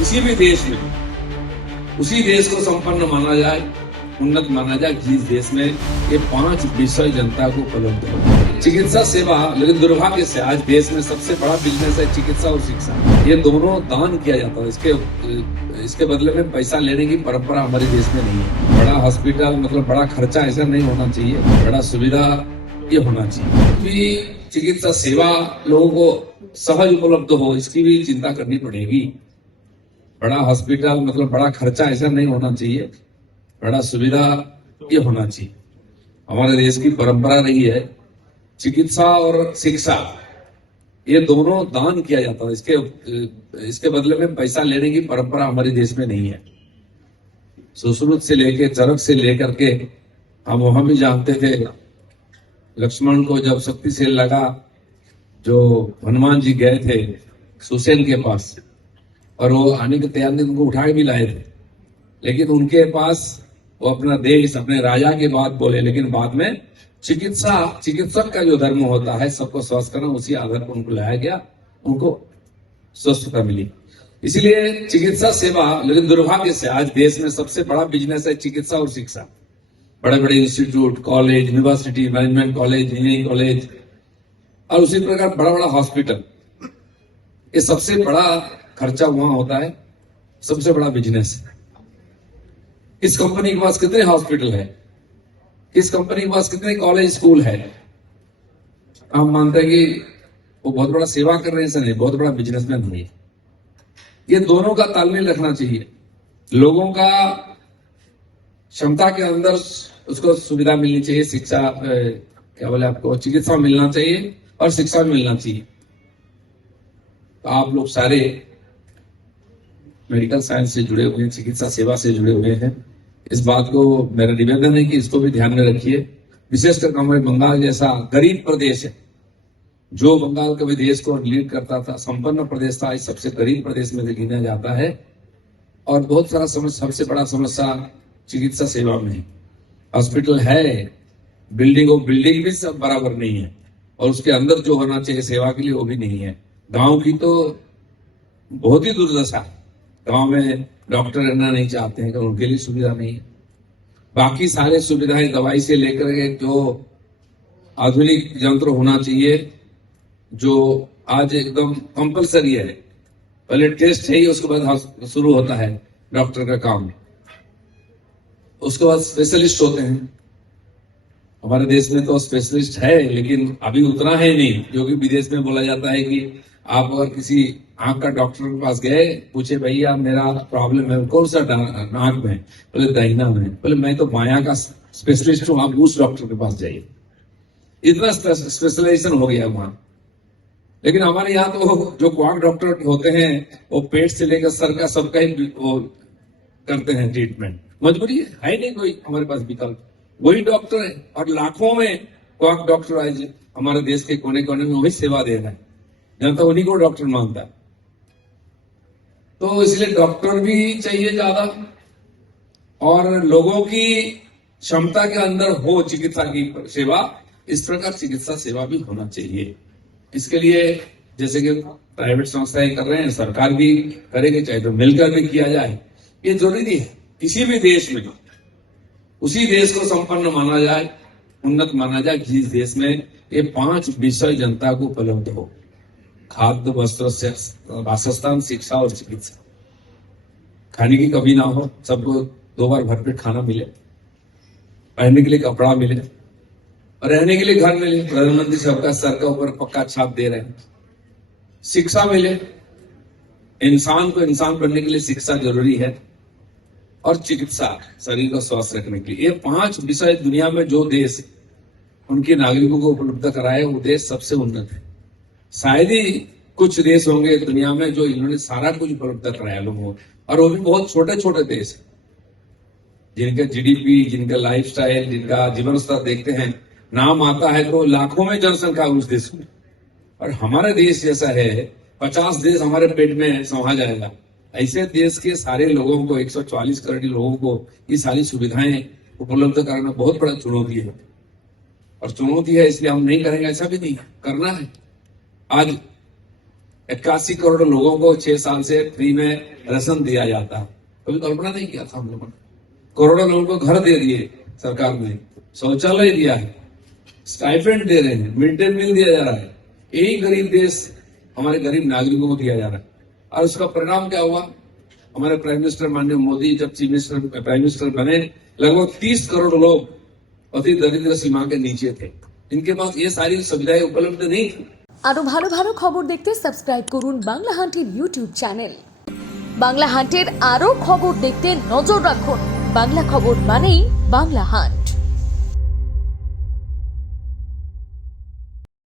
किसी भी देश में उसी देश को संपन्न माना जाए, उन्नत माना जाए जिस देश में ये 5 विषय जनता को उपलब्ध हो। चिकित्सा सेवा, लेकिन दुर्भाग्य से आज देश में सबसे बड़ा बिजनेस है चिकित्सा और शिक्षा। ये दोनों दान किया जाता है। इसके बदले में पैसा लेने की परंपरा हमारे देश में नहीं है। बड़ा हॉस्पिटल मतलब बड़ा खर्चा ऐसा नहीं होना चाहिए, बड़ा सुविधा ये होना चाहिए कि चिकित्सा सेवा लोगों को सहज उपलब्ध हो, इसकी भी चिंता करनी पड़ेगी। बड़ा हॉस्पिटल मतलब बड़ा खर्चा ऐसा नहीं होना चाहिए, बड़ा सुविधा ये होना चाहिए। हमारे देश की परंपरा रही है चिकित्सा और शिक्षा, ये दोनों दान किया जाता है। इसके बदले में पैसा लेने की परंपरा हमारे देश में नहीं है। सुश्रुत से लेके चरक से लेकर के हम वहां भी जानते थे, लक्ष्मण को जब शक्तिशाली लगा, जो हनुमान जी गए थे सुसेन के पास और वो आने के तैयार नहीं, उनको उठा के भी लाए थे, लेकिन उनके पास वो अपना देश अपने राजा की बात बोले, लेकिन बाद में चिकित्सक का जो धर्म होता है सबको स्वस्थ करना, उसी आधार पर उनको लाया गया, उनको स्वस्थता मिली। इसलिए चिकित्सा सेवा, लेकिन दुर्भाग्य से आज देश में सबसे बड़ा बिजनेस है चिकित्सा और शिक्षा। बड़े बड़े institute, college, university, management college, engineering college और उसी प्रकार बड़ा बड़ा हॉस्पिटल, ये सबसे बड़ा खर्चा वहां होता है, सबसे बड़ा बिजनेस है। इस कंपनी के पास कितने हॉस्पिटल है, इस कंपनी के पास कितने कॉलेज स्कूल है। हम मानते हैं कि वो बहुत बड़ा सेवा कर रहे हैं, ऐसा नहीं, बहुत बड़ा बिजनेसमैन नहीं है। ये दोनों का तालमेल रखना चाहिए। लोगों का क्षमता के अंदर उसको सुविधा मिलनी चाहिए, शिक्षा क्या बोले आपको, चिकित्सा मिलना चाहिए और शिक्षा मिलना चाहिए। तो आप लोग सारे मेडिकल साइंस से जुड़े हुए हैं, चिकित्सा सेवा से जुड़े हुए हैं। इस बात को मेरा निवेदन है कि इसको भी ध्यान में रखिए। विशेषकर हमारे बंगाल जैसा गरीब प्रदेश है, जो बंगाल के विदेश को लीड करता था, संपन्न प्रदेश था, इस सबसे गरीब प्रदेश में से गिना जाता है। और बहुत सारा सबसे बड़ा समस्या चिकित्सा सेवा में है। हॉस्पिटल है, बिल्डिंग भी सब बराबर नहीं है, और उसके अंदर जो होना चाहिए सेवा के लिए वो भी नहीं है। गांव की तो बहुत ही दुर्दशा है। गांव में डॉक्टर रहना नहीं चाहते हैं, उनके लिए सुविधा नहीं है। बाकी सारे सुविधाएं दवाई से लेकर के जो आधुनिक यंत्र होना चाहिए, जो आज एकदम कंपलसरी है। पहले टेस्ट है ही, उसके बाद शुरू होता है डॉक्टर का काम, उसके बाद स्पेशलिस्ट होते हैं। हमारे देश में तो स्पेशलिस्ट है, लेकिन अभी उतना है नहीं, जो कि विदेश में बोला जाता है कि आप अगर किसी आंख का डॉक्टर के पास गए, पूछे भैया मेरा प्रॉब्लम है, कौन सा आंख में, बोले दाहिना में, बोले मैं तो बायां का स्पेशलिस्ट हूं, आप उस डॉक्टर के पास जाइए। इतना स्पेशलाइजेशन हो गया वहां। लेकिन हमारे यहाँ तो जो क्वाक डॉक्टर होते हैं, वो पेट से लेकर सर का सबका ही वो करते हैं ट्रीटमेंट। मजबूरी है नहीं कोई हमारे पास विकल्प, वही डॉक्टर है। और लाखों में क्वाक डॉक्टर आज हमारे देश के कोने कोने में वही सेवा दे रहा है, जनता उन्हीं को डॉक्टर मानता है। तो इसलिए डॉक्टर भी चाहिए ज्यादा, और लोगों की क्षमता के अंदर हो चिकित्सा की सेवा, इस प्रकार चिकित्सा सेवा भी होना चाहिए। इसके लिए जैसे कि प्राइवेट संस्थाएं कर रहे हैं, सरकार भी करेगी, चाहे तो मिलकर भी किया जाए, ये जरूरी है। किसी भी देश में उसी देश को संपन्न माना जाए, उन्नत माना जाए जिस देश में ये 5 विषय जनता को उपलब्ध हो: खाद्य, वस्त्र, वासस्थान, शिक्षा और चिकित्सा। खाने की कमी ना हो, सबको 2 बार भरपेट खाना मिले, पहनने के लिए कपड़ा मिले, और रहने के लिए घर मिले। प्रधानमंत्री सबका सर का ऊपर पक्का छाप दे रहे हैं। शिक्षा मिले, इंसान को इंसान बनने के लिए शिक्षा जरूरी है, और चिकित्सा शरीर को स्वस्थ रखने के लिए। ये 5 विषय दुनिया में जो देश उनके नागरिकों को उपलब्ध कराए, वो देश सबसे उन्नत है। शायद ही कुछ देश होंगे दुनिया में जो इन्होंने सारा कुछ उपलब्ध कराया लोगों को, और वो भी बहुत छोटे छोटे देश, जिनका जीडीपी, जिनका लाइफस्टाइल, जिनका जीवन स्तर देखते हैं, नाम आता है तो लाखों में जनसंख्या उस देश में। और हमारे देश जैसा है, 50 देश हमारे पेट में समा जाएगा। ऐसे देश के सारे लोगों को, 140 करोड़ लोगों को ये सारी सुविधाएं उपलब्ध कराना बहुत बड़ा चुनौती है। और चुनौती है इसलिए हम नहीं करेंगे ऐसा भी नहीं, करना है। आज 81 करोड़ लोगों को 6 साल से फ्री में राशन दिया जाता है। कभी कल्पना नहीं किया था हम लोगों ने। करोड़ों लोगों को घर दे दिए सरकार ने, शौचालय दिया है, स्टाइपेंड दे रहे हैं, मिड डे मील दिया जा रहा है। यही गरीब देश हमारे गरीब नागरिकों को दिया जा रहा है। और उसका परिणाम क्या हुआ? हमारे प्राइम मिनिस्टर माननीय मोदी जब चीफ मिनिस्टर प्राइम मिनिस्टर बने, लगभग 30 करोड़ लोग अति दरिद्र सीमा के नीचे थे। इनके पास ये सारी सुविधाएं उपलब्ध नहीं थी। আরো ভালো ভালো খবর দেখতে সাবস্ক্রাইব করুন বাংলা হান্টের ইউটিউব চ্যানেল। বাংলা হান্টের আরো খবর দেখতে নজর রাখুন। বাংলা খবর মানেই বাংলা হান্ট।